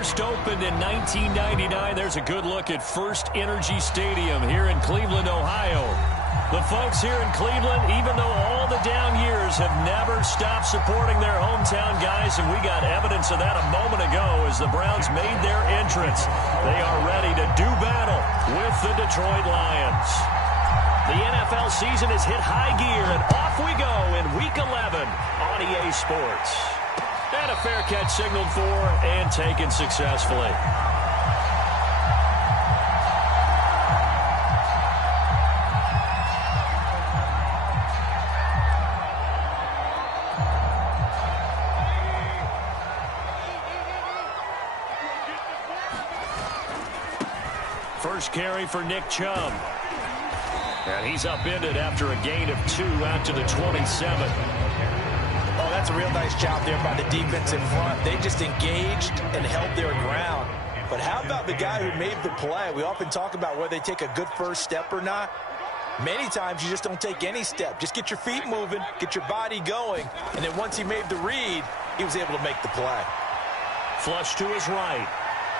first opened in 1999. There's a good look at First Energy Stadium here in Cleveland, Ohio. The folks here in Cleveland, even though all the down years, have never stopped supporting their hometown guys, and we got evidence of that a moment ago as the Browns made their entrance. They are ready to do battle with the Detroit Lions. The NFL season has hit high gear, and off we go in Week 11 on EA Sports. And a fair catch signaled for and taken successfully. First carry for Nick Chubb. And he's upended after a gain of 2 out to the 27. Oh, that's a real nice job there by the defensive front. They just engaged and held their ground. But how about the guy who made the play? We often talk about whether they take a good first step or not. Many times you just don't take any step. Just get your feet moving, get your body going, and then once he made the read, he was able to make the play. Flush to his right.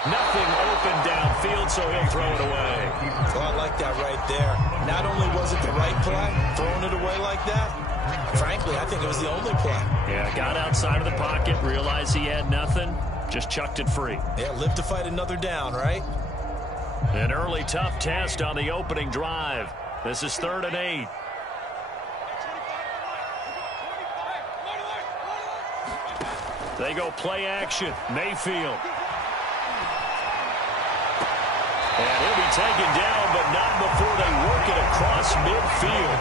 Nothing open downfield, so he'll throw it away. Oh, I like that right there. Not only was it the right play, throwing it away like that, frankly, I think it was the only play. Yeah, got outside of the pocket, realized he had nothing, just chucked it free. Yeah, live to fight another down, right? An early tough test on the opening drive. This is 3rd and 8. They go play action. Mayfield. And he'll be taken down, but not before they work it across midfield.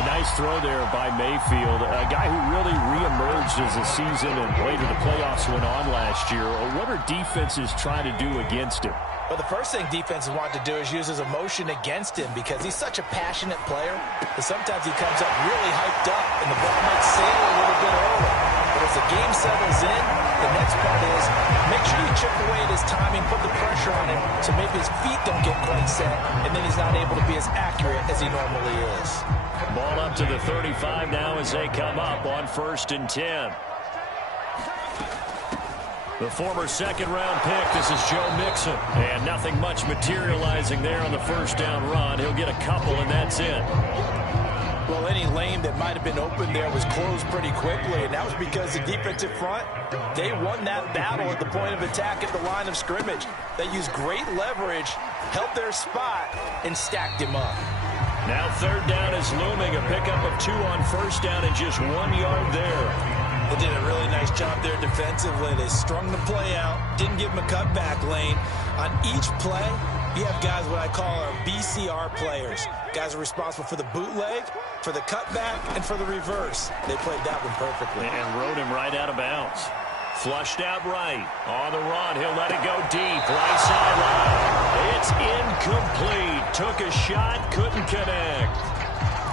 A nice throw there by Mayfield, a guy who really reemerged as the season and later the playoffs went on last year. What are defenses trying to do against him? Well, the first thing defenses want to do is use his emotion against him because he's such a passionate player that sometimes he comes up really hyped up and the ball might sail a little bit early. But as the game settles in, the next part is make sure you chip away at his timing, put the pressure on him so maybe his feet don't get quite set, and then he's not able to be as accurate as he normally is. Ball up to the 35 now as they come up on 1st and 10. The former second-round pick, this is Joe Mixon. And nothing much materializing there on the first down run. He'll get a couple, and that's it. Well, any lane that might have been open there was closed pretty quickly, and that was because the defensive front, they won that battle at the point of attack at the line of scrimmage. They used great leverage, held their spot, and stacked him up. Now 3rd down is looming. A pickup of 2 on 1st down and just 1 yard there. They did a really nice job there defensively. They strung the play out, didn't give him a cutback lane. On each play, you have guys what I call our BCR players. Guys are responsible for the bootleg, for the cutback, and for the reverse. They played that one perfectly. And rode him right out of bounds. Flushed out right. On the run, he'll let it go deep. Right sideline. It's incomplete. Took a shot, couldn't connect.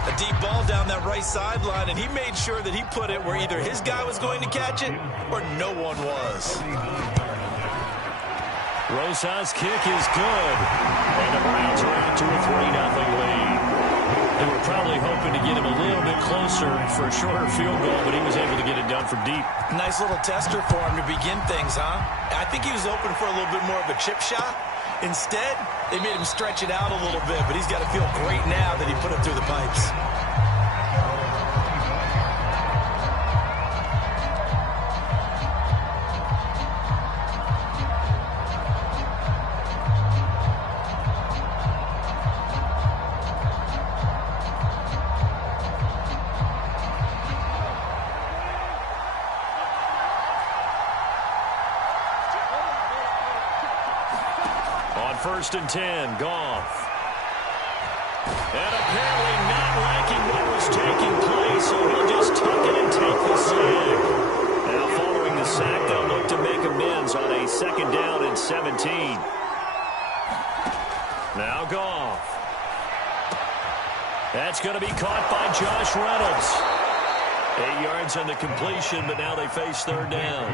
A deep ball down that right sideline, and he made sure that he put it where either his guy was going to catch it or no one was. Rosas' kick is good. And the Browns are out to a 3-0 lead. They were probably hoping to get him a little bit closer for a shorter field goal, but he was able to get it done from deep. Nice little tester for him to begin things, huh? I think he was open for a little bit more of a chip shot. Instead, they made him stretch it out a little bit, but he's got to feel great now that he put it through the pipes. On 1st and 10, Goff. And apparently not liking what was taking place, so he'll just tuck it and take the sack. Now following the sack, they'll look to make amends on a 2nd down and 17. Now Goff. That's going to be caught by Josh Reynolds. 8 yards on the completion, but now they face 3rd down.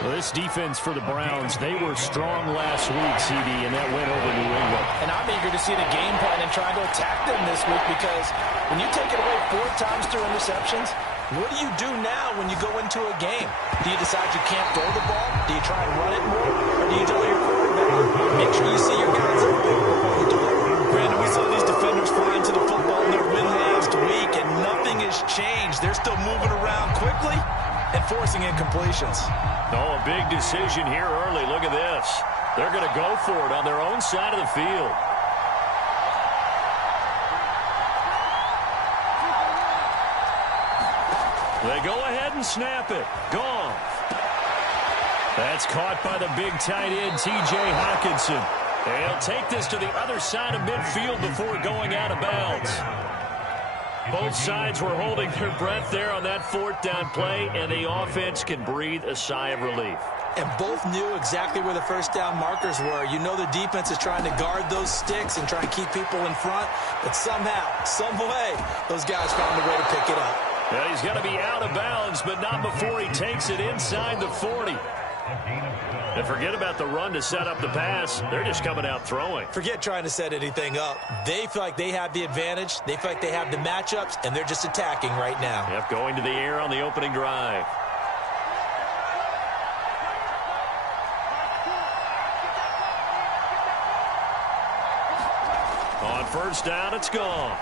Well, this defense for the Browns, they were strong last week, CD, and that went over New England. And I'm eager to see the game plan and trying to attack them this week because when you take it away 4 times through interceptions, What do you do now when you go into a game? Do you decide you can't throw the ball? Do you try and run it more? Or do you tell your quarterback, make sure you see your guys open before you deliver? Brandon, we saw these defenders flying to the football in their win last week, and nothing has changed. They're still moving around quickly and forcing incompletions. Oh, a big decision here early. Look at this. They're going to go for it on their own side of the field. They go ahead and snap it. Gone. That's caught by the big tight end, T.J. Hawkinson. They'll take this to the other side of midfield before going out of bounds. Both sides were holding their breath there on that fourth down play, and the offense can breathe a sigh of relief. And both knew exactly where the first down markers were. You know the defense is trying to guard those sticks and try and keep people in front, but somehow, some way, those guys found a way to pick it up. Well, he's going to be out of bounds, but not before he takes it inside the 40. And forget about the run to set up the pass. They're just coming out throwing. Forget trying to set anything up. They feel like they have the advantage. They feel like they have the matchups, and they're just attacking right now. Yep, going to the air on the opening drive. On first down, it's gone.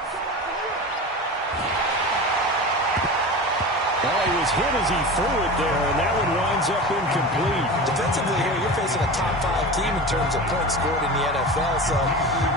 Well, he was hit as he threw it there, and that one winds up incomplete. Defensively here, you're facing a top-5 team in terms of points scored in the NFL. So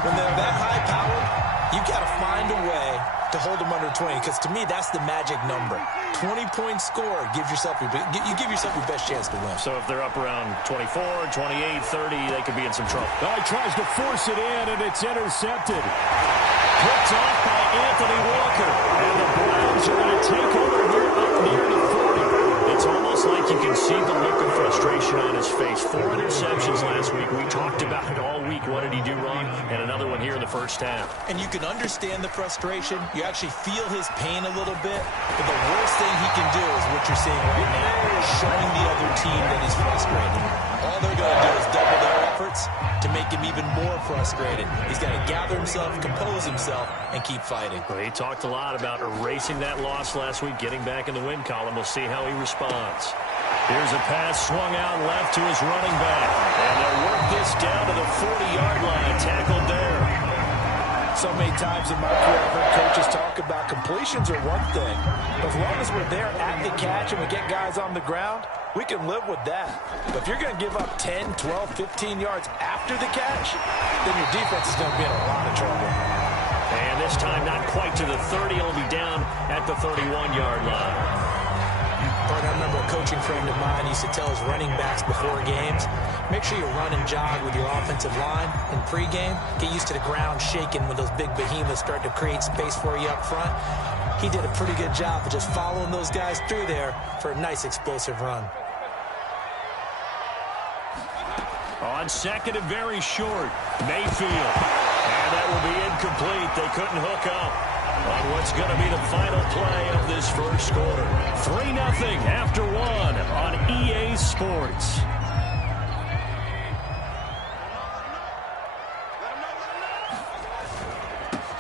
when they're that high-powered, you've got to find a way to hold them under 20, because to me, that's the magic number. 20 points scored gives yourself your best chance to win. So if they're up around 24, 28, 30, they could be in some trouble. Well, he tries to force it in, and it's intercepted. Picked off by Anthony Walker. And the Browns are going to take over here up near the 40. It's almost like you can see the look of frustration on his face. 4 interceptions last week. We talked about it all week. What did he do wrong? And another one here in the first half. And you can understand the frustration. You actually feel his pain a little bit. But the worst thing he can do is what you're seeing right now, showing the other team that he's frustrated. All they're going to do is double their efforts to make him even more frustrated. He's got to gather himself, compose himself, and keep fighting. Well, he talked a lot about erasing that loss last week, getting back in the win column. We'll see how he responds. Here's a pass swung out left to his running back. And they'll work this down to the 40-yard line, tackled there. So many times in my career, I've heard coaches talk about completions are one thing. But as long as we're there at the catch and we get guys on the ground, we can live with that. But if you're going to give up 10, 12, 15 yards after the catch, then your defense is going to be in a lot of trouble. And this time not quite to the 30. He'll be down at the 31-yard line. I remember a coaching friend of mine used to tell his running backs before games, make sure you run and jog with your offensive line in pregame. Get used to the ground shaking when those big behemoths start to create space for you up front. He did a pretty good job of just following those guys through there for a nice explosive run. On second and very short, Mayfield. And that will be incomplete. They couldn't hook up on what's going to be the final play of this first quarter. 3-0 after 1 on EA Sports.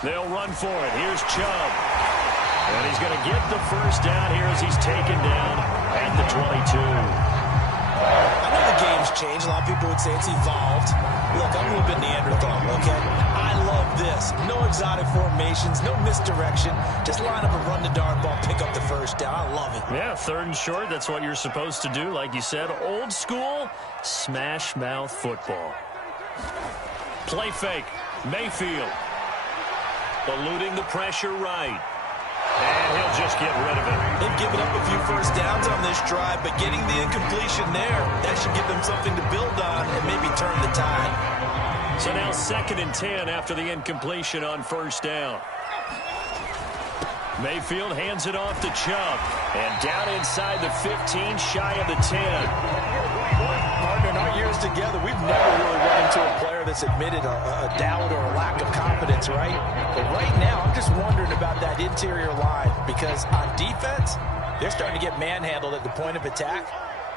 They'll run for it. Here's Chubb. And he's going to get the first down here as he's taken down at the 22. I know the game's changed. A lot of people would say it's evolved. Look, I'm a little bit Neanderthal, okay? I love this. No exotic formations, no misdirection. Just line up and run the darn ball, pick up the first down. I love it. Yeah, 3rd and short. That's what you're supposed to do. Like you said, old school smash mouth football. Play fake. Mayfield. Eluding the pressure right. And he'll just get rid of it. They've given up a few first downs on this drive, but getting the incompletion there, that should give them something to build on and maybe turn the tide. So now 2nd and 10 after the incompletion on first down. Mayfield hands it off to Chubb. And down inside the 15, shy of the 10. Partner, in our years together, we've never really run into a player that's admitted a doubt or a lack of confidence, right? But right now, I'm just wondering about that interior line, because on defense, they're starting to get manhandled at the point of attack.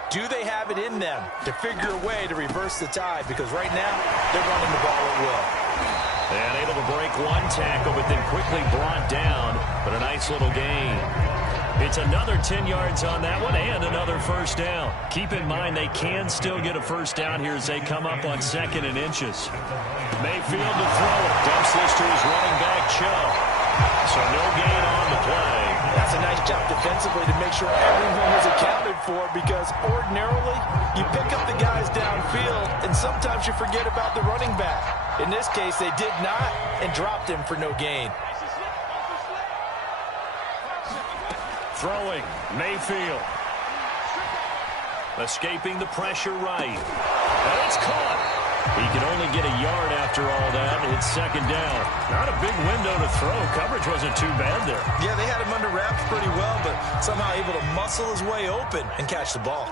Do they have it in them to figure a way to reverse the tide? Because right now, they're running the ball at will. And able to break one tackle, but then quickly brought down. But a nice little gain. It's another 10 yards on that one and another first down. Keep in mind they can still get a first down here as they come up on 2nd and inches. Mayfield to throw it. Dumps this to his running back, Chubb. So no gain on the play. That's a nice job defensively to make sure everyone was accounted for, because ordinarily you pick up the guys downfield and sometimes you forget about the running back. In this case, they did not and dropped him for no gain. Throwing, Mayfield. Escaping the pressure right. And it's caught. He can only get a yard after all that. It's 2nd down. Not a big window to throw. Coverage wasn't too bad there. Yeah, they had him under wraps pretty well, but somehow able to muscle his way open and catch the ball.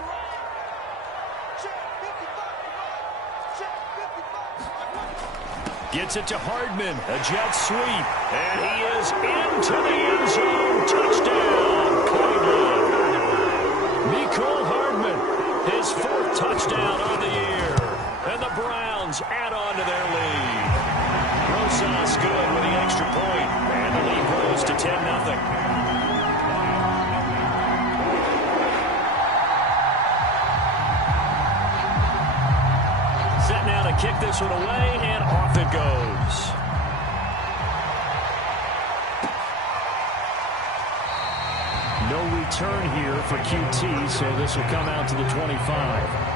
Gets it to Hardman. A jet sweep. And he is into the end zone. Touchdown, Cleveland. Mecole Hardman, his 4th touchdown on the year. And the Browns add on to their lead. Rosas good with the extra point. And the lead grows to 10-0. Set now to kick this one away, and off it goes. No return here for QT, so this will come out to the 25.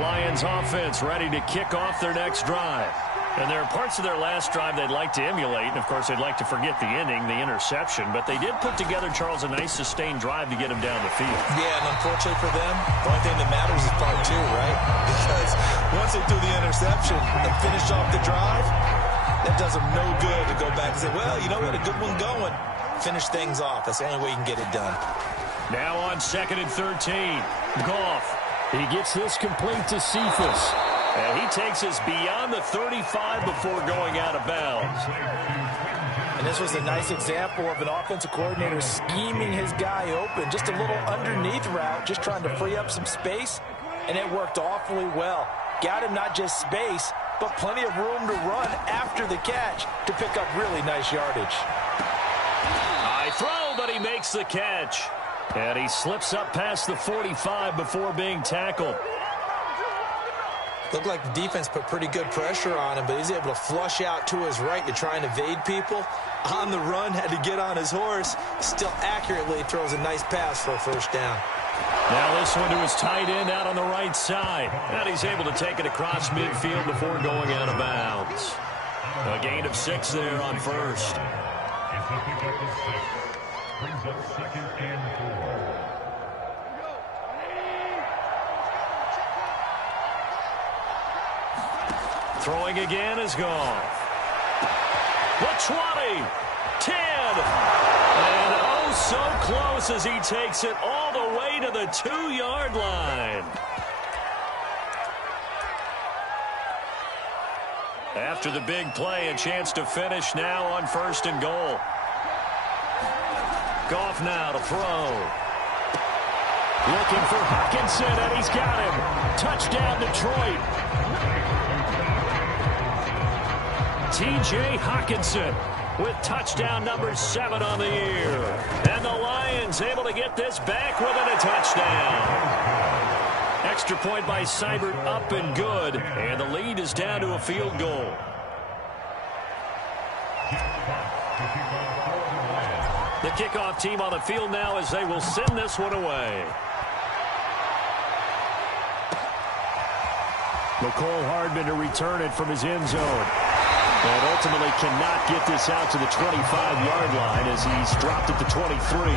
Lions offense ready to kick off their next drive. And there are parts of their last drive they'd like to emulate. And, of course, they'd like to forget the ending, the interception. But they did put together, Charles, a nice sustained drive to get him down the field. Yeah, and unfortunately for them, the only thing that matters is part 2, right? Because once they threw the interception and finished off the drive, that does them no good to go back and say, well, you know what, a good one going. Finish things off. That's the only way you can get it done. Now on 2nd and 13. Goff. He gets this complete to Cephas. And he takes us beyond the 35 before going out of bounds. And this was a nice example of an offensive coordinator scheming his guy open. Just a little underneath route, just trying to free up some space. And it worked awfully well. Got him not just space, but plenty of room to run after the catch to pick up really nice yardage. High throw, but he makes the catch. And he slips up past the 45 before being tackled. Looked like the defense put pretty good pressure on him, but he's able to flush out to his right to try and evade people. On the run, had to get on his horse. Still accurately throws a nice pass for a first down. Now this one to his tight end out on the right side. And he's able to take it across midfield before going out of bounds. A gain of 6 there on first. Brings up 2nd and 4. Throwing again is gone. The 20, 10, and oh so close as he takes it all the way to the 2-yard line. After the big play, a chance to finish now on 1st and goal. Goff now to throw. Looking for Hockenson, and he's got him. Touchdown, Detroit. T.J. Hockenson with touchdown number 7 on the year. And the Lions able to get this back within a touchdown. Extra point by Seibert up and good. And the lead is down to a field goal. The kickoff team on the field now as they will send this one away. Mecole Hardman to return it from his end zone. And ultimately cannot get this out to the 25-yard line as he's dropped at the 23.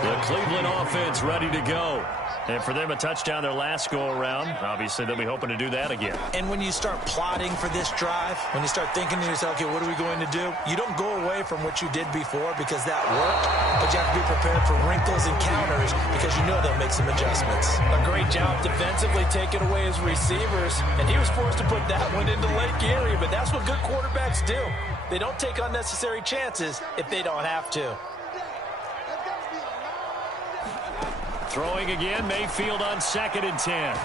The Cleveland offense ready to go. And for them, a touchdown their last go-around. Obviously, they'll be hoping to do that again. And when you start plotting for this drive, when you start thinking to yourself, okay, what are we going to do? You don't go away from what you did before because that worked, but you have to be prepared for wrinkles and counters because you know they'll make some adjustments. A great job defensively taking away his receivers, and he was forced to put that one into Lake Erie, but that's what good quarterbacks do. They don't take unnecessary chances if they don't have to. Throwing again, Mayfield on 2nd and 10.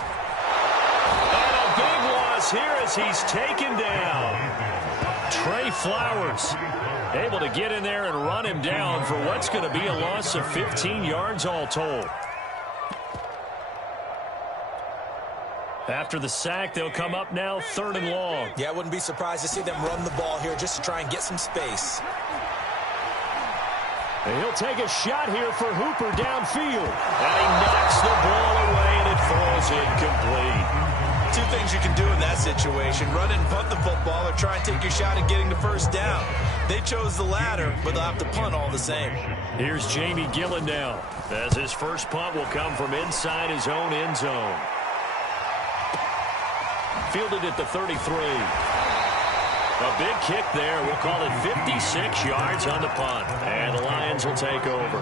And a big loss here as he's taken down. Trey Flowers able to get in there and run him down for what's going to be a loss of 15 yards all told. After the sack, they'll come up now 3rd and long. Yeah, I wouldn't be surprised to see them run the ball here just to try and get some space. And he'll take a shot here for Hooper downfield. And he knocks the ball away, and it falls incomplete. Two things you can do in that situation: run and punt the football, or try and take your shot at getting the first down. They chose the latter, but they'll have to punt all the same. Here's Jamie Gillen now, as his first punt will come from inside his own end zone. Fielded at the 33. A big kick there. We'll call it 56 yards on the punt. And the Lions will take over.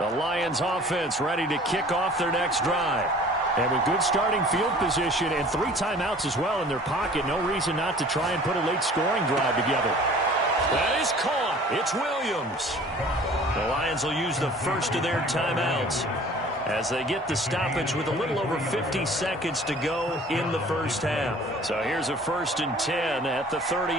The Lions offense ready to kick off their next drive. And with good starting field position and 3 timeouts as well in their pocket, no reason not to try and put a late scoring drive together. That is caught. It's Williams. The Lions will use the first of their timeouts as they get the stoppage with a little over 50 seconds to go in the first half. So here's a 1st and 10 at the 38.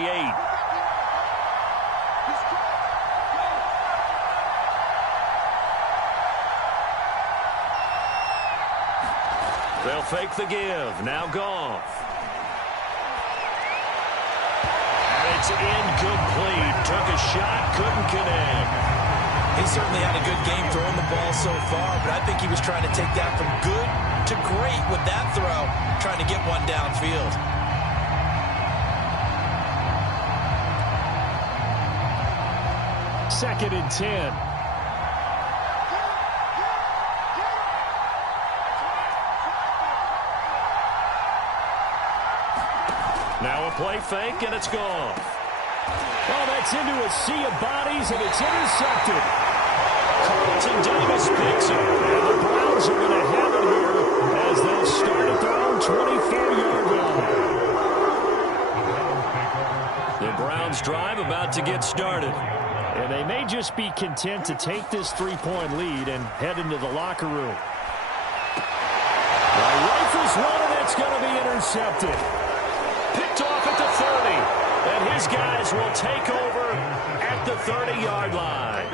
They'll fake the give. Now Goff. It's incomplete. Took a shot, couldn't connect. He certainly had a good game throwing the ball so far, but I think he was trying to take that from good to great with that throw, trying to get one downfield. 2nd and 10. Now a play fake, and it's gone. Oh, that's into a sea of bodies, and it's intercepted. Carlton Davis picks it. And the Browns are going to have it here as they'll start at their own 24-yard line. The Browns drive about to get started. And they may just be content to take this 3-point lead and head into the locker room. The rifles one, and it's going to be intercepted. Picked off at the 30. And his guys will take over at the 30-yard line.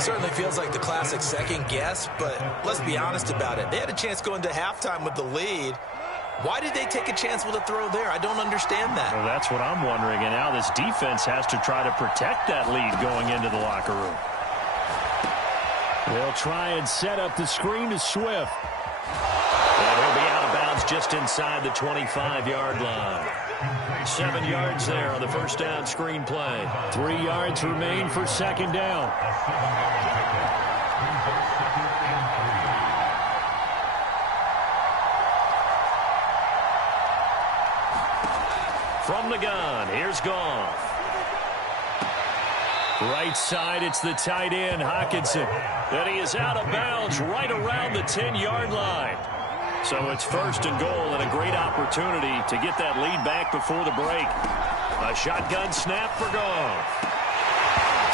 Certainly feels like the classic second guess, but let's be honest about it. They had a chance going to halftime with the lead. Why did they take a chance with a throw there? I don't understand that. Well, that's what I'm wondering. And now this defense has to try to protect that lead going into the locker room. They'll try and set up the screen to Swift. And he'll be out of bounds just inside the 25-yard line. 7 yards there on the first down screen play. 3 yards remain for 2nd down. From the gun, here's Goff. Right side, it's the tight end, Hockenson. And he is out of bounds right around the 10-yard line. So it's 1st and goal, and a great opportunity to get that lead back before the break. A shotgun snap for Goff.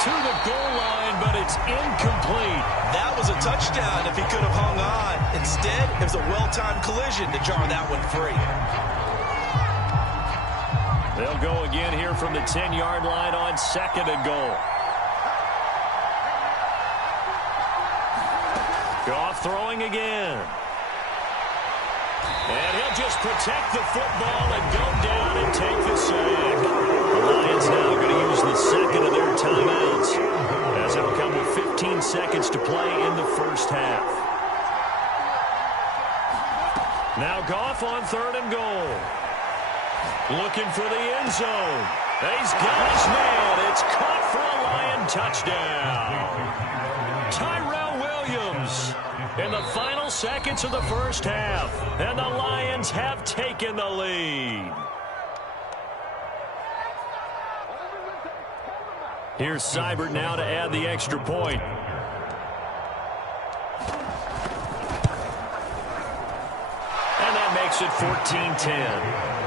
To the goal line, but it's incomplete. That was a touchdown if he could have hung on. Instead, it was a well-timed collision to jar that one free. They'll go again here from the 10-yard line on 2nd and goal. Goff throwing again. And he'll just protect the football and go down and take the sack. The Lions now going to use the 2nd of their timeouts as it'll come with 15 seconds to play in the first half. Now Goff on 3rd and goal. Looking for the end zone. He's got his man. It's caught for a Lion touchdown. Tyrell Williams in the final seconds of the first half. And the Lions have taken the lead. Here's Seibert now to add the extra point. And that makes it 14-10.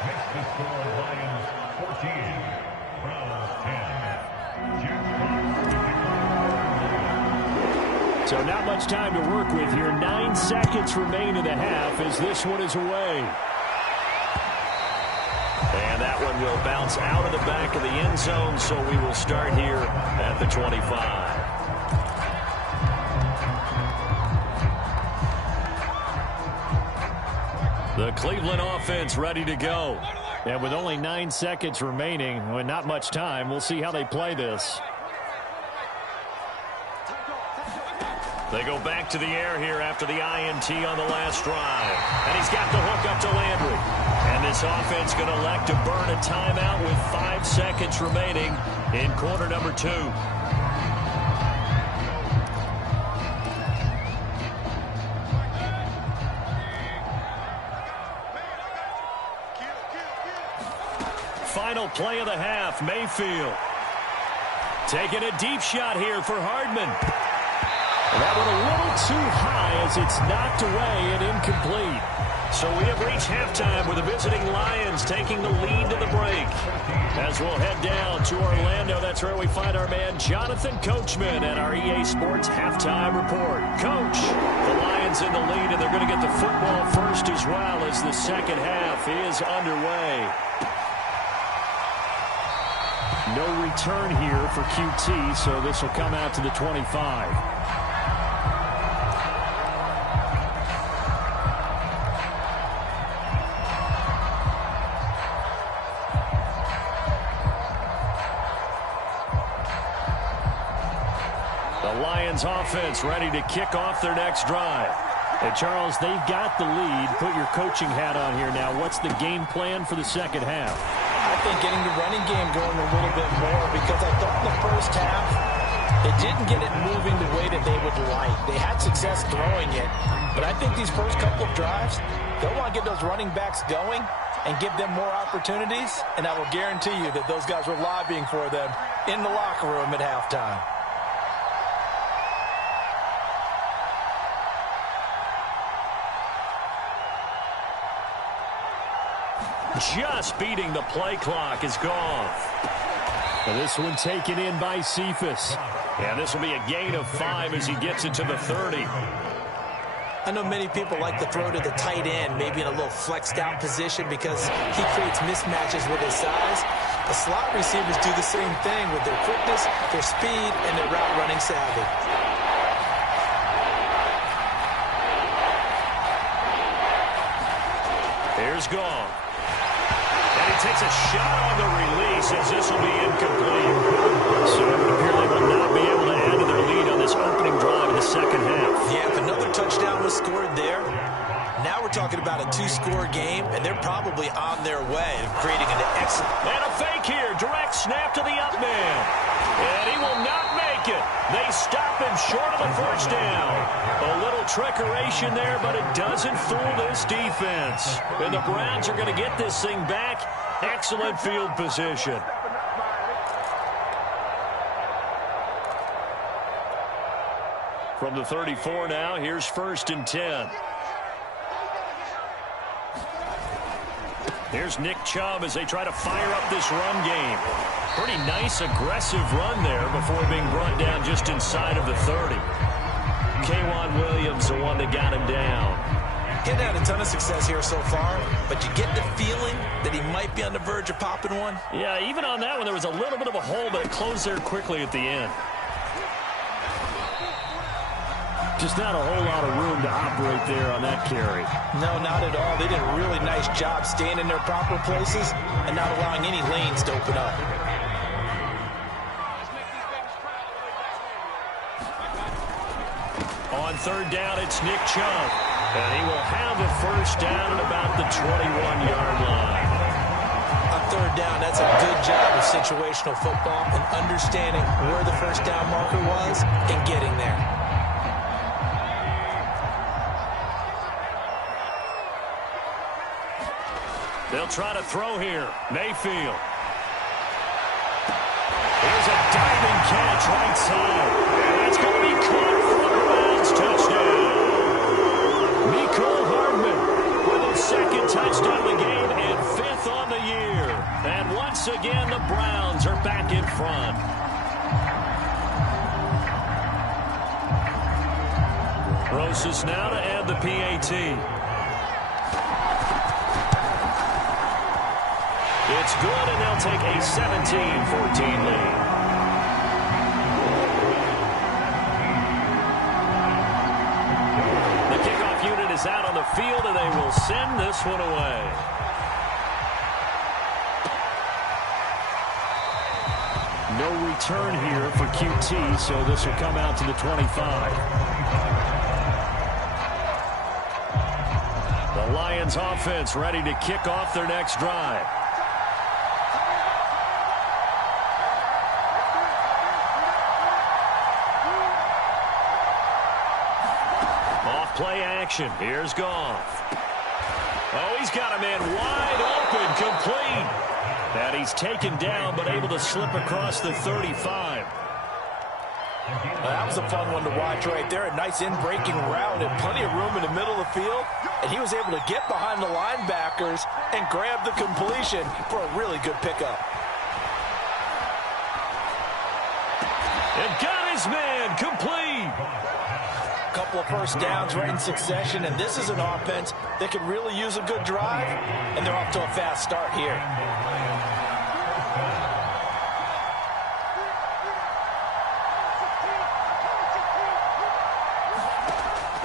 Makes the score Lions 14. So not much time to work with here. 9 seconds remain in the half as this one is away. And that one will bounce out of the back of the end zone, so we will start here at the 25. The Cleveland offense ready to go. And with only 9 seconds remaining, with not much time, we'll see how they play this. They go back to the air here after the INT on the last drive. And he's got the hook up to Landry. And this offense going to elect to burn a timeout with 5 seconds remaining in quarter number 2. Final play of the half, Mayfield. Taking a deep shot here for Hardman. That one a little too high as it's knocked away and incomplete. So we have reached halftime with the visiting Lions taking the lead to the break. As we'll head down to Orlando, that's where we find our man Jonathan Coachman at our EA Sports Halftime Report. Coach, the Lions in the lead, and they're going to get the football first as well as the second half is underway. No return here for QT, so this will come out to the 25. Offense ready to kick off their next drive. Hey, Charles, they've got the lead. Put your coaching hat on here now. What's the game plan for the second half? I think getting the running game going a little bit more, because I thought in the first half they didn't get it moving the way that they would like. They had success throwing it, but I think these first couple of drives, they'll want to get those running backs going and give them more opportunities, and I will guarantee you that those guys were lobbying for them in the locker room at halftime. Just beating the play clock is gone. And this one taken in by Cephas. Yeah, this will be a gain of 5 as he gets it to the 30. I know many people like to throw to the tight end, maybe in a little flexed out position because he creates mismatches with his size. The slot receivers do the same thing with their quickness, their speed, and their route running savvy. Here's Gong. And he takes a shot on the release as this will be incomplete. So it would appear they will not be able to add to their lead on this opening drive in the second half. Yeah, if another touchdown was scored there, now we're talking about a 2-score game, and they're probably on their way of creating an excellent... And a fake here. Direct snap to the up man. And he will not make it. They stop him short of the first down. A little trickeration there, but it doesn't fool this defense. And the Browns are going to get this thing back. Excellent field position. From the 34 now, here's 1st and 10. Here's Nick Chubb as they try to fire up this run game. Pretty nice, aggressive run there before being brought down just inside of the 30. K'Wan Williams, the one that got him down. Getting had a ton of success here so far, but you get the feeling that he might be on the verge of popping one. Yeah, even on that one, there was a little bit of a hole, but it closed there quickly at the end. Just not a whole lot of room to operate there on that carry. No, not at all. They did a really nice job staying in their proper places and not allowing any lanes to open up. On 3rd down, it's Nick Chubb. And he will have a first down at about the 21-yard line. On 3rd down, that's a good job of situational football and understanding where the first down marker was and getting there. They'll try to throw here. Mayfield. Here's a diving catch right side. And that's going to be caught for the Browns. Touchdown. Mecole Hardman with his 2nd touchdown of the game and 5th on the year. And once again, the Browns are back in front. Rosas now to add the PAT. It's good, and they'll take a 17-14 lead. The kickoff unit is out on the field, and they will send this one away. No return here for QT, so this will come out to the 25. The Lions offense ready to kick off their next drive. Off play action. Here's Goff. Oh, he's got a man wide open, complete. And he's taken down, but able to slip across the 35. That was a fun one to watch right there. A nice in-breaking route and plenty of room in the middle of the field. And he was able to get behind the linebackers and grab the completion for a really good pickup. And got his man complete. A couple of first downs right in succession, and this is an offense that could really use a good drive, and they're off to a fast start here.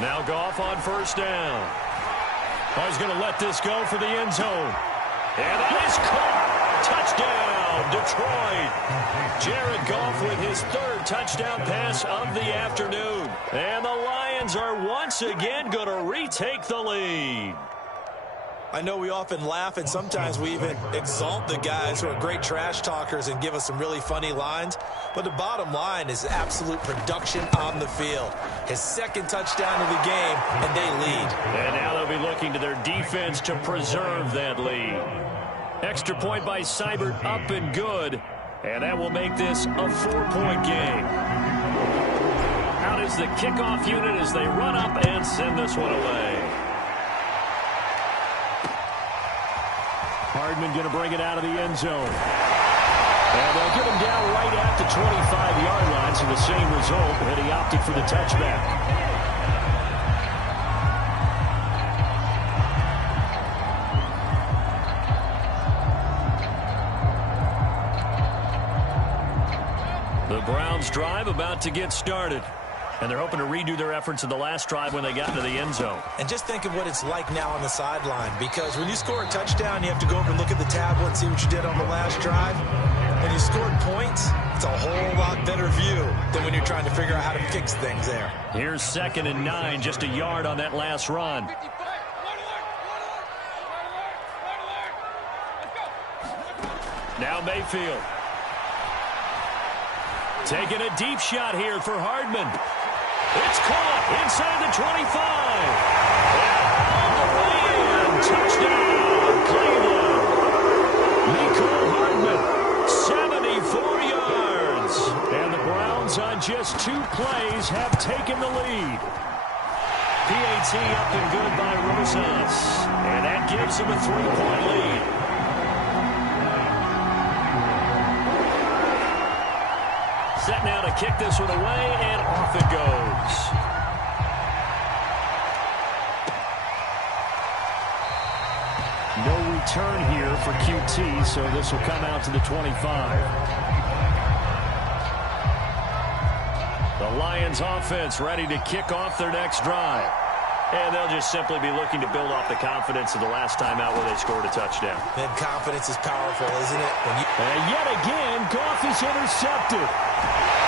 Now Goff on first down. Oh, he's going to let this go for the end zone. And that is caught. Touchdown, Detroit. Jared Goff with his third touchdown pass of the afternoon. And the Lions are once again going to retake the lead. I know we often laugh, and sometimes we even exalt the guys who are great trash talkers and give us some really funny lines. But the bottom line is absolute production on the field. His second touchdown of the game, and they lead. And now they'll be looking to their defense to preserve that lead. Extra point by Seibert, up and good. And that will make this a 4-point game. Out is the kickoff unit as they run up and send this one away. Hardman going to bring it out of the end zone. And they'll get him down right at the 25-yard line, so the same result, and he opted for the touchback. The Browns drive about to get started. And they're hoping to redo their efforts in the last drive when they got into the end zone. And just think of what it's like now on the sideline, because when you score a touchdown, you have to go over and look at the tablet and see what you did on the last drive. When you scored points, it's a whole lot better view than when you're trying to figure out how to fix things there. Here's 2nd and 9, just a yard on that last run. Now Mayfield. Taking a deep shot here for Hardman. It's caught inside the 25. And all the way in. Touchdown, Cleveland. Mecole Hardman, 74 yards. And the Browns on just 2 plays have taken the lead. PAT up and good by Rosas. And that gives them a 3-point lead. Set now to kick this one away, and off it goes. No return here for QT, so this will come out to the 25. The Lions offense ready to kick off their next drive. And they'll just simply be looking to build off the confidence of the last time out where they scored a touchdown. And confidence is powerful, isn't it? And yet again, Goff is intercepted.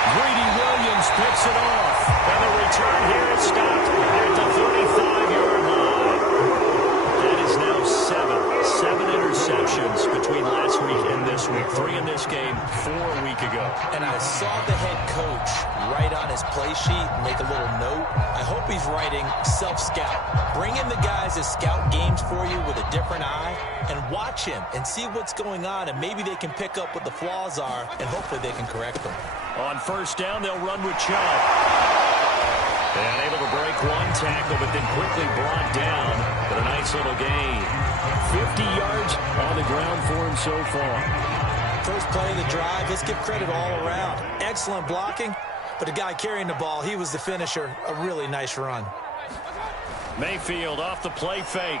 Greedy Williams picks it off. And the return here is stopped at the 35-yard line. That is now 7 interceptions between last week and this week. 3 in this game, 4 a week ago. And I saw the head coach write on his play sheet and make a little note. I hope he's writing self-scout. Bring in the guys that scout games for you with a different eye and watch him and see what's going on, and maybe they can pick up what the flaws are, and hopefully they can correct them. On first down, they'll run with Chubb. And able to break one tackle, but then quickly brought down. But a nice little gain. 50 yards on the ground for him so far. First play of the drive, let's give credit all around. Excellent blocking, but the guy carrying the ball, he was the finisher. A really nice run. Mayfield off the play fake.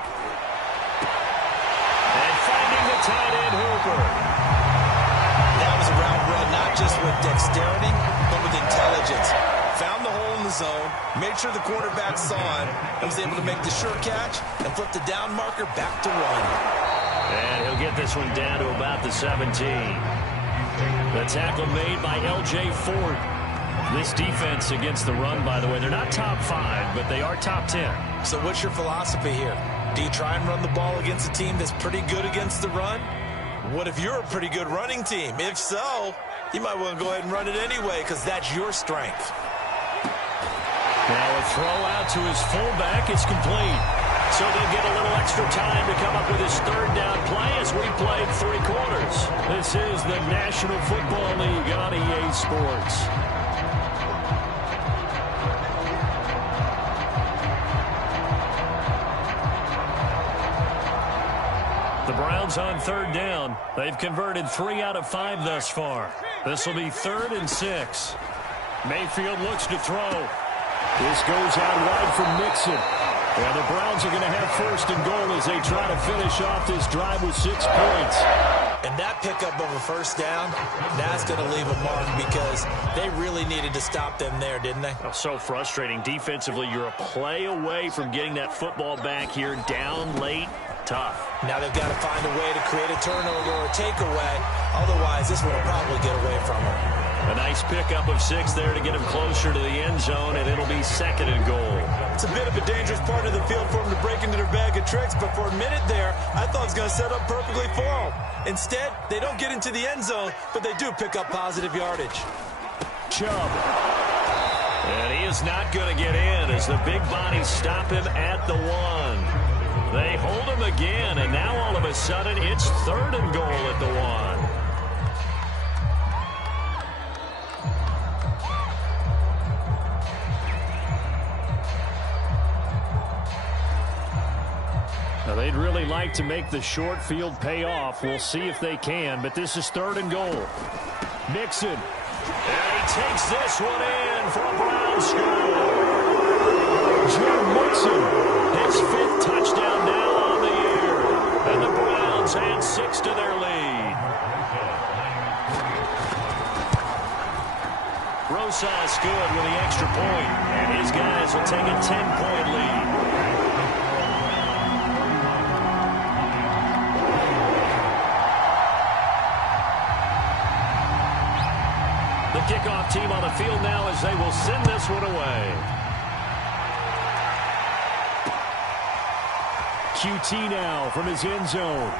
And finding the tight end Hooper. That was a route run, not just with dexterity, but with intelligence. Found the hole in the zone, made sure the quarterback saw it, and was able to make the sure catch and flip the down marker back to run. And he'll get this one down to about the 17. The tackle made by L.J. Ford. This defense against the run, by the way, they're not top 5, but they are top 10. So what's your philosophy here? Do you try and run the ball against a team that's pretty good against the run? What if you're a pretty good running team? If so, you might want to go ahead and run it anyway because that's your strength. Now a throw out to his fullback is complete. So they'll get a little extra time to come up with his third down play as we played 3 quarters. This is the National Football League on EA Sports. The Browns on third down. They've converted 3 out of 5 thus far. This will be 3rd and 6. Mayfield looks to throw. This goes out wide from Mixon. And the Browns are going to have 1st and goal as they try to finish off this drive with 6 points. And that pickup of a 1st down, that's going to leave a mark because they really needed to stop them there, didn't they? Oh, so frustrating. Defensively, you're a play away from getting that football back here down late. Tough. Now they've got to find a way to create a turnover or a takeaway. Otherwise, this one will probably get away from them. A nice pickup of 6 there to get him closer to the end zone, and it'll be 2nd and goal. It's a bit of a dangerous part of the field for them to break into their bag of tricks, but for a minute there, I thought it was going to set up perfectly for them. Instead, they don't get into the end zone, but they do pick up positive yardage. Chubb. And he is not going to get in as the big bodies stop him at the 1. They hold him again, and now all of a sudden it's 3rd and goal at the 1. Now they'd really like to make the short field pay off. We'll see if they can, but this is 3rd and goal. Mixon. And he takes this one in for a Brown score. Joe Mixon. His 5th touchdown now on the year. And the Browns add 6 to their lead. Rosas good with the extra point. And his guys will take a 10-point lead. The kickoff team on the field now as they will send this one away. QT now from his end zone.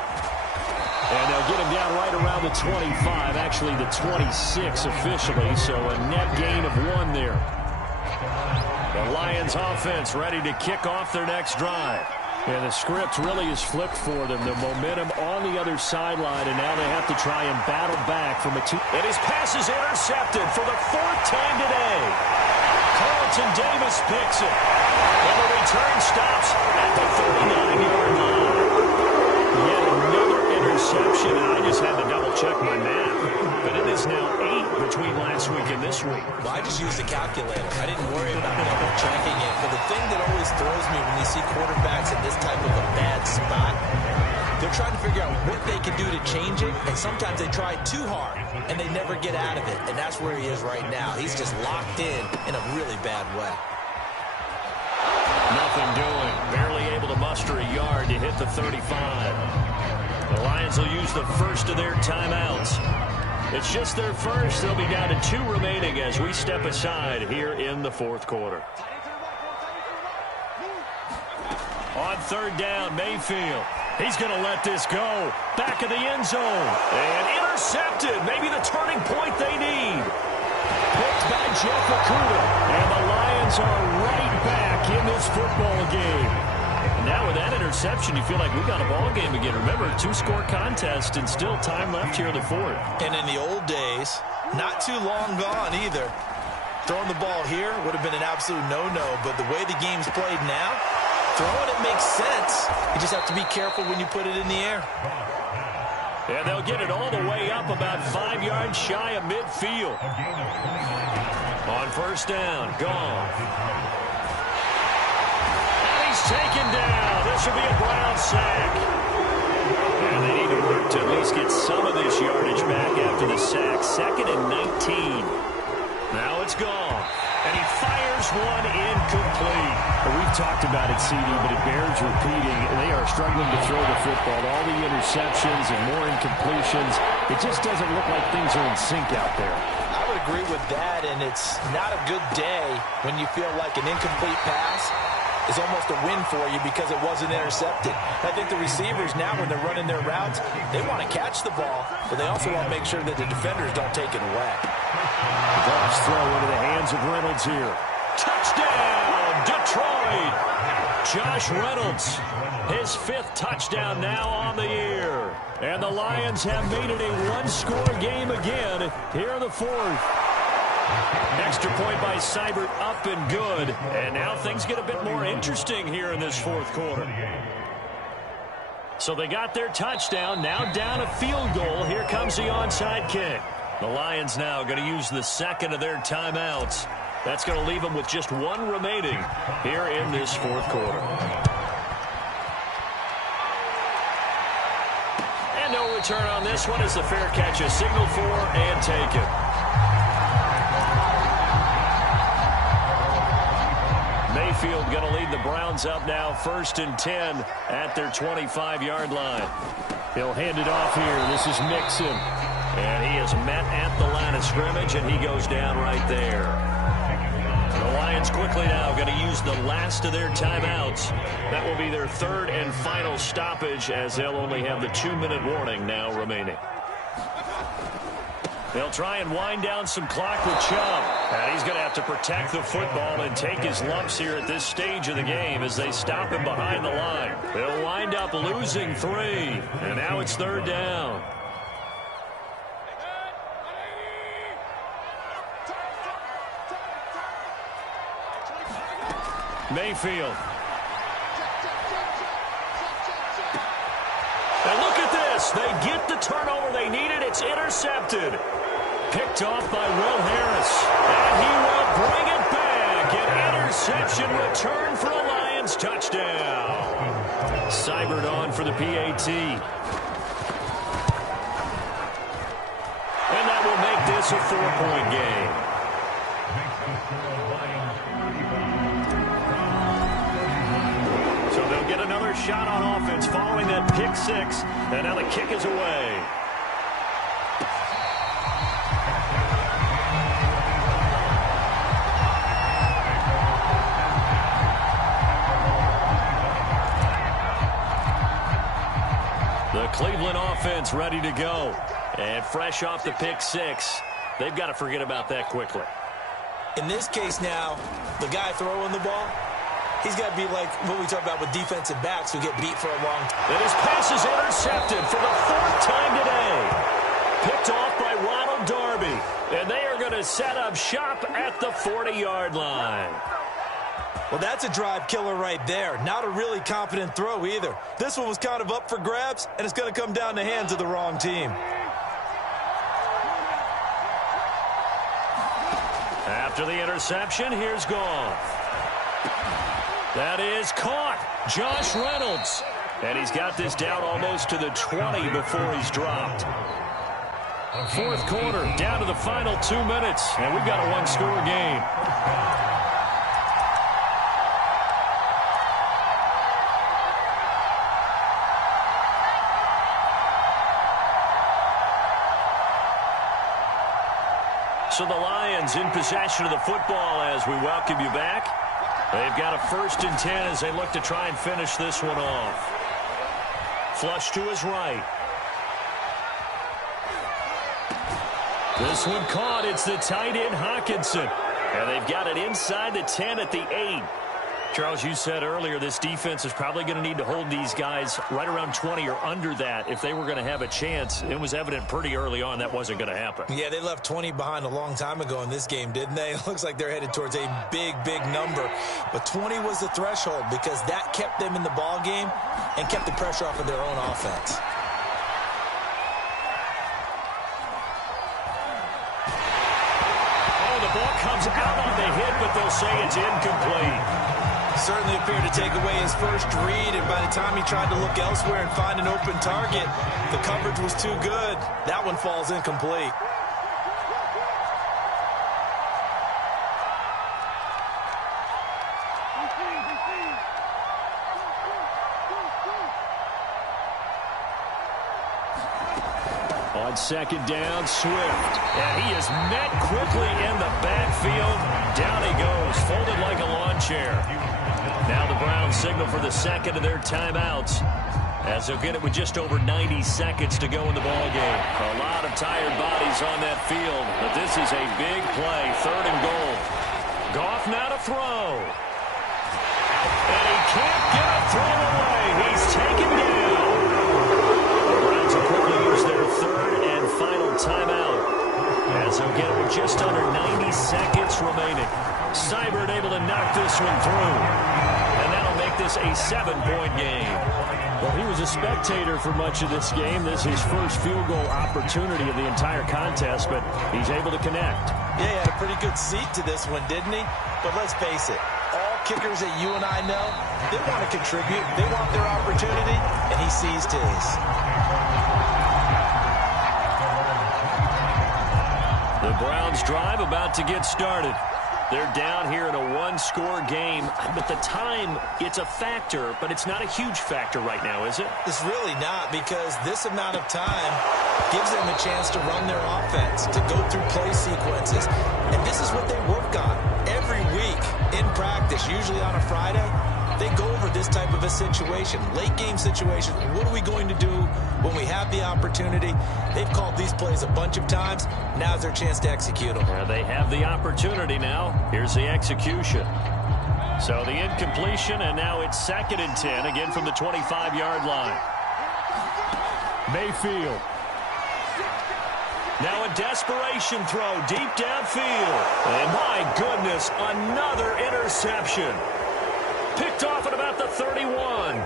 And they'll get him down right around the 25, actually the 26 officially, so a net gain of 1 there. The Lions offense ready to kick off their next drive. And the script really is flipped for them. The momentum on the other sideline, and now they have to try and battle back from a 2. And his pass is intercepted for the 4th time today. Carlton Davis picks it. And the return stops at the 39-yard line. Yet another interception, and I just had to double-check my math. But it is now 8 between last week and this week. Well, I just used a calculator. I didn't worry about double-checking it. But the thing that always throws me when you see quarterbacks in this type of a bad spot, they're trying to figure out what they can do to change it, and sometimes they try too hard, and they never get out of it. And that's where he is right now. He's just locked in a really bad way. Nothing doing. Barely able to muster a yard to hit the 35. The Lions will use the first of their timeouts. It's just their first. They'll be down to 2 remaining as we step aside here in the 4th quarter. On 3rd down, Mayfield. He's going to let this go. Back of the end zone. And intercepted. Maybe the turning point they need. Picked by Jeff Okudah. And the Lions are right back in this football game. And now with that interception, you feel like we got a ball game again. Remember, 2-score contest and still time left here in the 4th. And in the old days, not too long gone either. Throwing the ball here would have been an absolute no-no, but the way the game's played now, throwing it makes sense. You just have to be careful when you put it in the air. And they'll get it all the way up about 5 yards shy of midfield. On 1st down, Goff. And he's taken down. This will be a Brown sack. And they need to work to at least get some of this yardage back after the sack. 2nd and 19. Now it's gone. And he fires one incomplete. Well, we've talked about it, CD, but it bears repeating. They are struggling to throw the football. All the interceptions and more incompletions. It just doesn't look like things are in sync out there. I would agree with that, and it's not a good day when you feel like an incomplete pass is almost a win for you because it wasn't intercepted. I think the receivers now, when they're running their routes, they want to catch the ball, but they also want to make sure that the defenders don't take it away. Bucks throw into the hands of Reynolds here. Touchdown, Detroit! Josh Reynolds, his 5th touchdown now on the year. And the Lions have made it a one-score game again here in the 4th. Extra point by Seibert, up and good. And now things get a bit more interesting here in this 4th quarter. So they got their touchdown, now down a field goal. Here comes the onside kick. The Lions now going to use the 2nd of their timeouts. That's going to leave them with just 1 remaining here in this 4th quarter. And no return on this one as the fair catch is signaled for and taken. Mayfield going to lead the Browns up now, 1st and 10 at their 25-yard line. He'll hand it off here. This is Mixon. And he is met at the line of scrimmage, and he goes down right there. The Lions quickly now going to use the last of their timeouts. That will be their 3rd and final stoppage, as they'll only have the 2-minute warning now remaining. They'll try and wind down some clock with Chubb. And he's going to have to protect the football and take his lumps here at this stage of the game as they stop him behind the line. They'll wind up losing 3. And now it's 3rd down. Mayfield. And look at this. They get the turnover they needed. It's intercepted. Picked off by Will Harris. And he will bring it back. An interception return for a Lions touchdown. Seibert on for the PAT. And that will make this a 4-point game. So they'll get another shot on offense following that pick 6. And now the kick is away. The Cleveland offense ready to go. And fresh off the pick 6. They've got to forget about that quickly. In this case now, the guy throwing the ball, he's got to be like what we talk about with defensive backs who get beat for a long time. And his pass is intercepted for the 4th time today. Picked off by Ronald Darby. And they are going to set up shop at the 40-yard line. Well, that's a drive killer right there. Not a really confident throw either. This one was kind of up for grabs, and it's going to come down the hands of the wrong team. After the interception, here's Goff. That is caught. Josh Reynolds. And he's got this down almost to the 20 before he's dropped. 4th quarter, down to the final 2 minutes. And we've got a one-score game. So the Lions in possession of the football as we welcome you back. They've got a 1st and 10 as they look to try and finish this one off. Flush to his right. This one caught. It's the tight end Hawkinson. And they've got it inside the 10 at the 8. Charles, you said earlier this defense is probably going to need to hold these guys right around 20 or under that if they were going to have a chance. It was evident pretty early on that wasn't going to happen. Yeah, they left 20 behind a long time ago in this game, didn't they? It looks like they're headed towards a big, big number. But 20 was the threshold because that kept them in the ball game and kept the pressure off of their own offense. Oh, the ball comes out on the hit, but they'll say it's incomplete. Certainly appeared to take away his first read, and by the time he tried to look elsewhere and find an open target, the coverage was too good. That one falls incomplete. On second down, Swift. And he is met quickly in the backfield. Down he goes, folded like a lawn chair. Now the Browns signal for the second of their timeouts, as they'll get it with just over 90 seconds to go in the ballgame. A lot of tired bodies on that field, but this is a big play, 3rd and goal. Goff now to throw. And he can't get a throw away. He's taken down. The Browns will quickly use their 3rd and final timeout, as they'll get it with just under 90 seconds remaining. Seibert able to knock this one through, and that'll make this a 7-point game. Well, he was a spectator for much of this game. This is his first field goal opportunity of the entire contest, but he's able to connect. Yeah, he had a pretty good seat to this one, didn't he? But let's face it, all kickers that you and I know, they want to contribute. They want their opportunity, and he seized his. The Browns drive about to get started. They're down here in a 1-score game. But the time, it's a factor, but it's not a huge factor right now, is it? It's really not, because this amount of time gives them a chance to run their offense, to go through play sequences. And this is what they work on every week in practice, usually on a Friday. They go over this type of a situation, late game situation. What are we going to do when we have the opportunity? They've called these plays a bunch of times. Now's their chance to execute them. Well, they have the opportunity now. Here's the execution. So the incompletion, and now it's 2nd and 10, again from the 25-yard line. Mayfield. Now a desperation throw deep downfield. And my goodness, another interception. Picked off at about the 31. And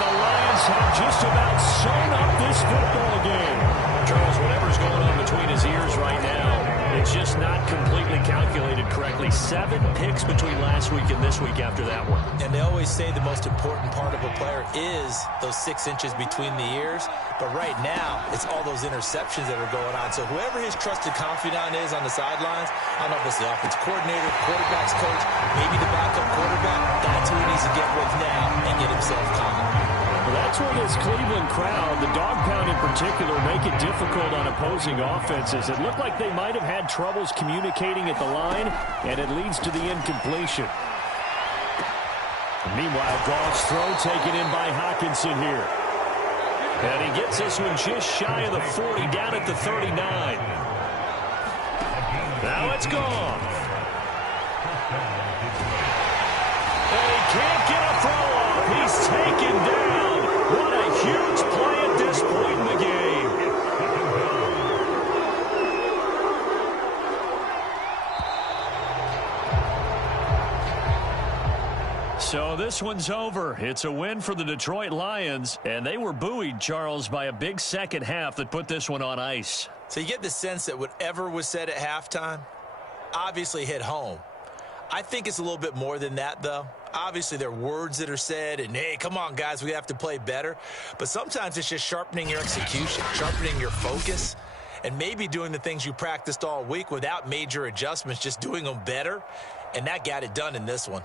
the Lions have just about sewn up this football game. Charles, whatever's going on between his ears right now, it's just not completely calculated correctly. 7 picks between last week and this week after that one. And they always say the most important part of a player is those 6 inches between the ears. But right now, it's all those interceptions that are going on. So whoever his trusted confidant is on the sidelines, I don't know if it's the offensive coordinator, quarterback's coach, maybe the backup quarterback, that's who he needs to get with now and get himself calm. Well, that's where this Cleveland crowd, the dog pound in particular, make it difficult on opposing offenses. It looked like they might have had troubles communicating at the line, and it leads to the incompletion. Meanwhile, Goff's throw taken in by Hawkinson here. And he gets this one just shy of the 40, down at the 39. Now it's gone. And he can't get a throw off. He's taken down. What a huge play at this point in the game. So this one's over. It's a win for the Detroit Lions, and they were buoyed, Charles, by a big second half that put this one on ice. So you get the sense that whatever was said at halftime obviously hit home. I think it's a little bit more than that, though. Obviously, there are words that are said, and, hey, come on, guys, we have to play better. But sometimes it's just sharpening your execution, sharpening your focus, and maybe doing the things you practiced all week without major adjustments, just doing them better. And that got it done in this one.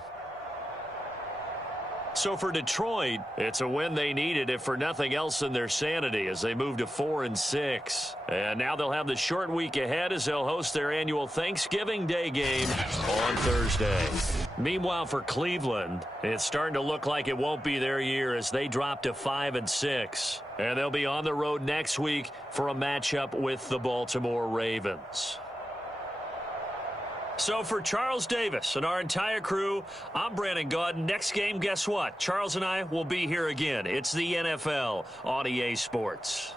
So for Detroit, it's a win they needed, if for nothing else than their sanity, as they move to 4-6. And now they'll have the short week ahead as they'll host their annual Thanksgiving Day game on Thursday. Meanwhile, for Cleveland, it's starting to look like it won't be their year as they drop to 5-6. And they'll be on the road next week for a matchup with the Baltimore Ravens. So for Charles Davis and our entire crew, I'm Brandon Gaudin. Next game, guess what? Charles and I will be here again. It's the NFL on EA Sports.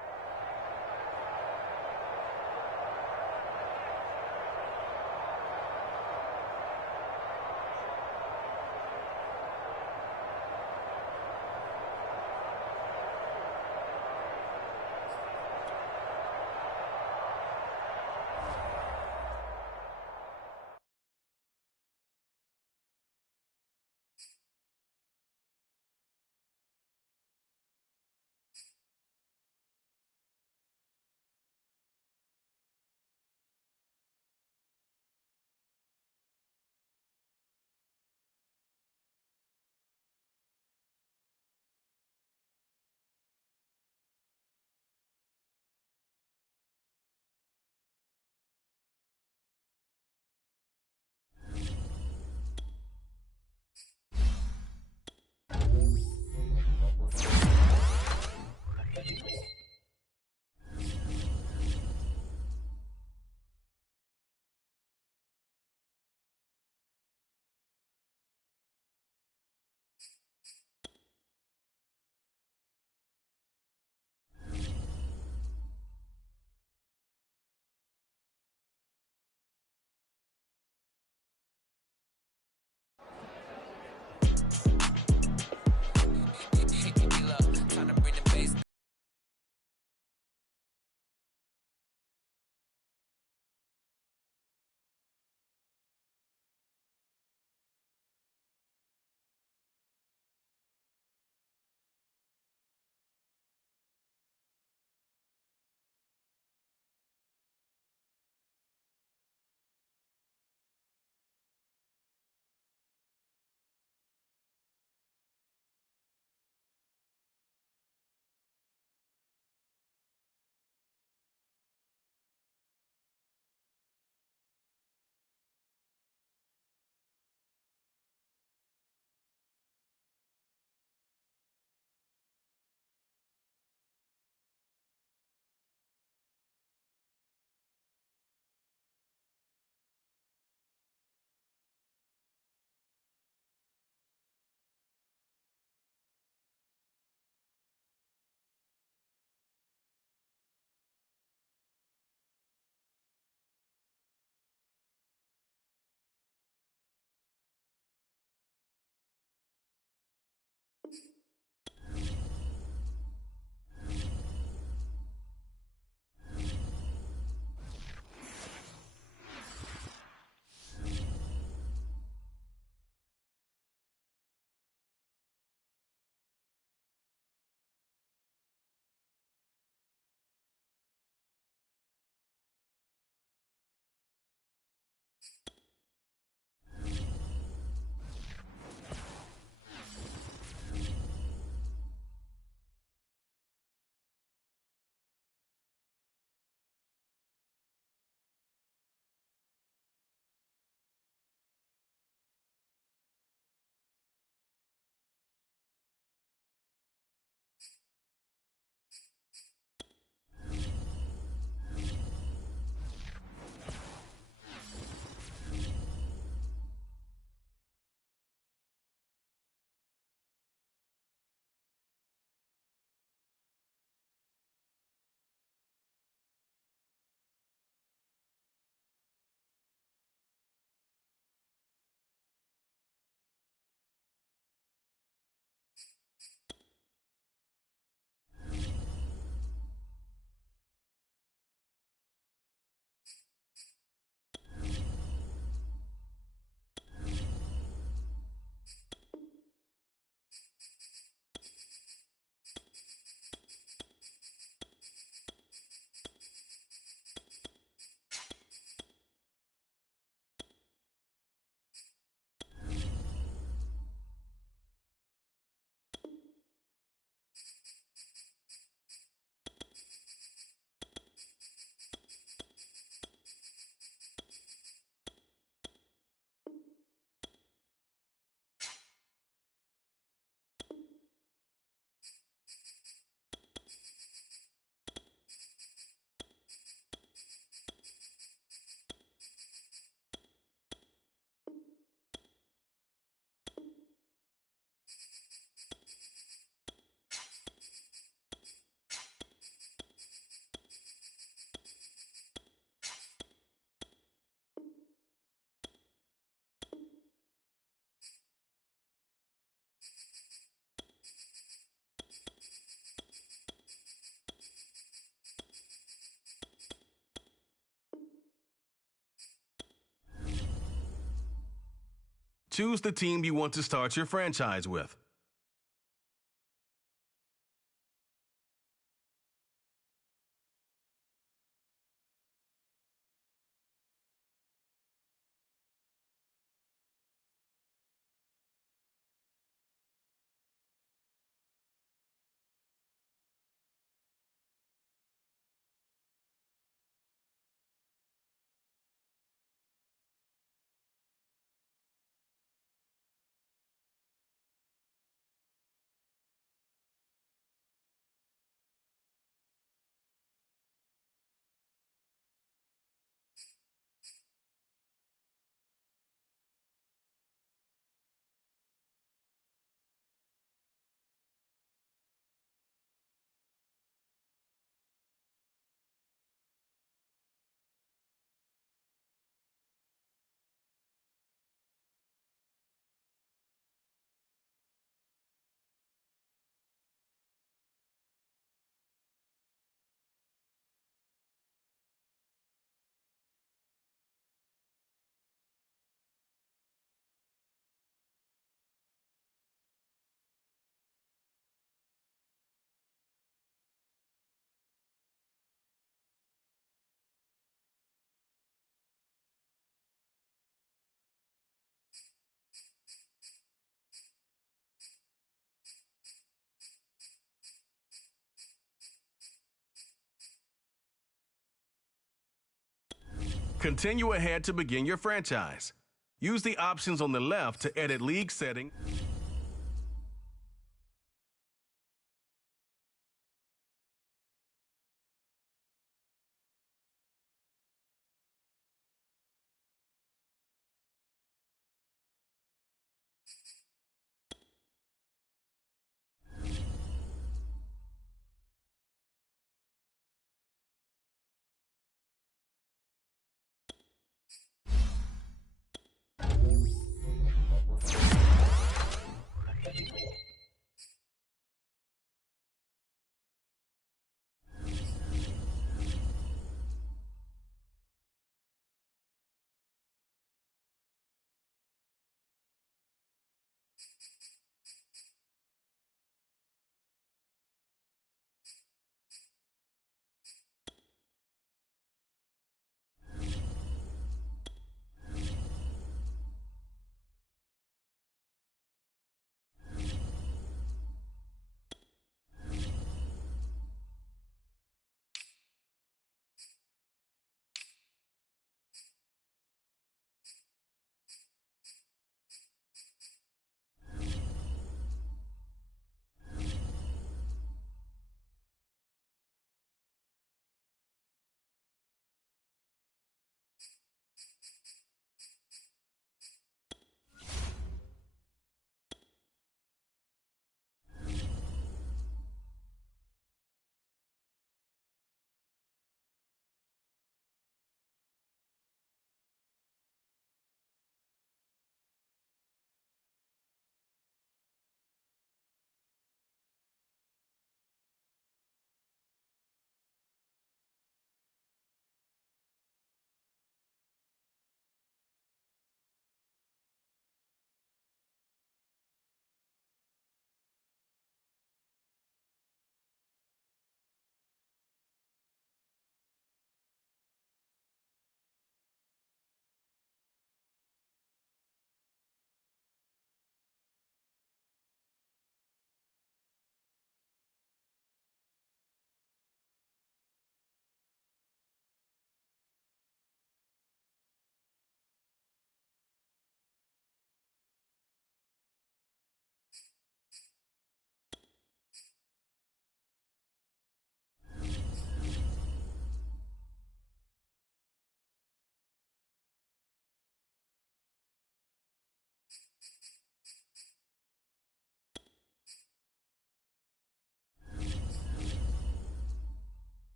Choose the team you want to start your franchise with. Continue ahead to begin your franchise. Use the options on the left to edit league settings.